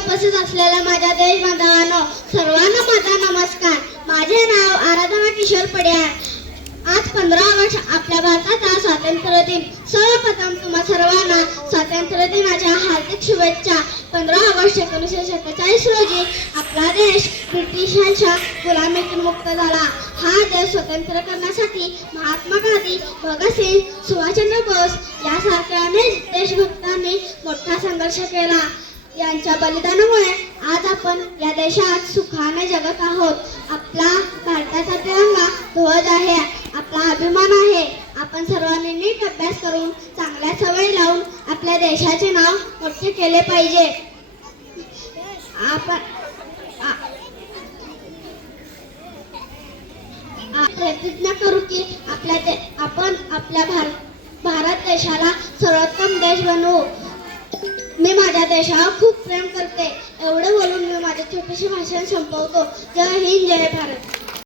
उपस्थित असलेल्या माझ्या देश बांधवांनो, सर्वांना माझा नमस्कार. माझे नाव आराधना किशोर पडियाळ. आज 15 ऑगस्ट आपल्या भारताचा स्वातंत्र्य दिन. सर्वप्रथम तुम्हा सर्वांना स्वातंत्र्य दिनाच्या हार्दिक शुभेच्छा. 15 ऑगस्ट 1947 रोजी आपला देश ब्रिटिशांच्या गुलामीतून मुक्त झाला. हा देश स्वतंत्र करण्यासाठी महात्मा गांधी, भगतसिंग, सुभाषचंद्र बोस यासारख्या अनेक देशभक्तांनी मोठा संघर्ष केला. यांच्या बलिदानामुळे आज आपण या देशात सुखाने जगत आहोत. आपला भारताचा तिरंगा ध्वज आहे, आपला अभिमान आहे. आपण सर्वांनी नीट अभ्यास करून चांगल्या सवयी लावून आपल्या देशाचे नाव मोठे केले पाहिजे. आपण प्रतिज्ञा करू की आपण आपल्या भारत देशाला सर्वोत्तम देश बनवू. मी माझ्या देशावर खूप प्रेम करते. एवढे बोलून मी माझे छोटेसे भाषण संपवतो. जय हिंद, जय भारत.